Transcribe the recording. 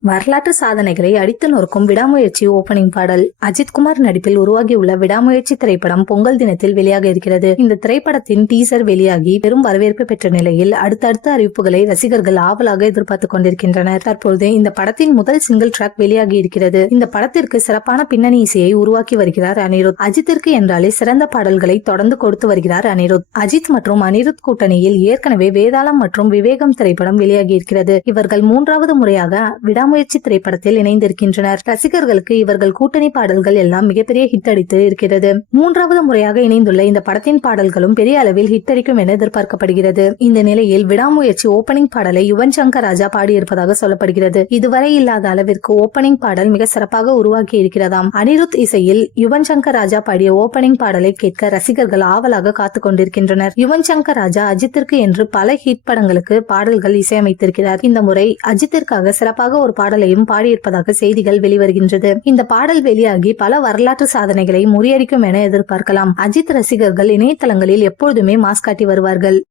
வரலாற்று சாதனைகளை அடித்து நொறுக்கும் விடாமுயற்சி ஓபனிங் பாடல். அஜித்குமார் நடிப்பில் உருவாகியுள்ள விடாமுயற்சி திரைப்படம் பொங்கல் தினத்தில் வெளியாக இருக்கிறது. இந்த திரைப்படத்தின் டீசர் வெளியாகி பெரும் வரவேற்பு பெற்ற நிலையில் அடுத்தடுத்த அறிவிப்புகளை ரசிகர்கள் ஆவலாக எதிர்பார்த்துக் கொண்டிருக்கின்றனர். தற்பொழுது இந்த படத்தின் முதல் சிங்கிள் டிராக் வெளியாகி இருக்கிறது. இந்த படத்திற்கு சிறப்பான பின்னணி இசையை உருவாக்கி வருகிறார் அனிருத். அஜித்திற்கு என்றாலே சிறந்த பாடல்களை தொடர்ந்து கொடுத்து வருகிறார் அனிருத். அஜித் மற்றும் அனிருத் கூட்டணியில் ஏற்கனவே வேதாளம் மற்றும் விவேகம் திரைப்படம் வெளியாகி இருக்கிறது. இவர்கள் மூன்றாவது முறையாக விடாமுயற்சி திரைப்படத்தில் இணைந்திருக்கின்றனர். ரசிகர்களுக்கு இவர்கள் கூட்டணி பாடல்கள் எல்லாம் மிகப்பெரிய ஹிட் அடித்து இருக்கிறது. மூன்றாவது முறையாக இணைந்துள்ள இந்த படத்தின் பாடல்களும் பெரிய அளவில் ஹிட் அடிக்கும் என எதிர்பார்க்கப்படுகிறது. இந்த நிலையில் விடாமுயற்சி ஓபனிங் பாடலை யுவன் சங்கர் ராஜா பாடியிருப்பதாக சொல்லப்படுகிறது. இதுவரை இல்லாத அளவிற்கு ஓபனிங் பாடல் மிக சிறப்பாக உருவாக்கி இருக்கிறதாம். அனிருத் இசையில் யுவன் சங்கர் ராஜா பாடிய ஓபனிங் பாடலை கேட்க ரசிகர்கள் ஆவலாக காத்துக் கொண்டிருக்கின்றனர். யுவன் சங்கர் ராஜா அஜித்திற்கு என்று பல ஹிட் படங்களுக்கு பாடல்கள் இசையமைத்திருக்கிறார். இந்த முறை அஜித்திற்காக சிறப்பாக ஒரு பாடலையும் பாடியிருப்பதாக செய்திகள் வெளிவருகின்றது. இந்த பாடல் வெளியாகி பல வரலாற்று சாதனைகளை முறியடிக்கும் என எதிர்பார்க்கலாம். அஜித் ரசிகர்கள் இணையதளங்களில் எப்பொழுதுமே மாஸ் காட்டி வருவார்கள்.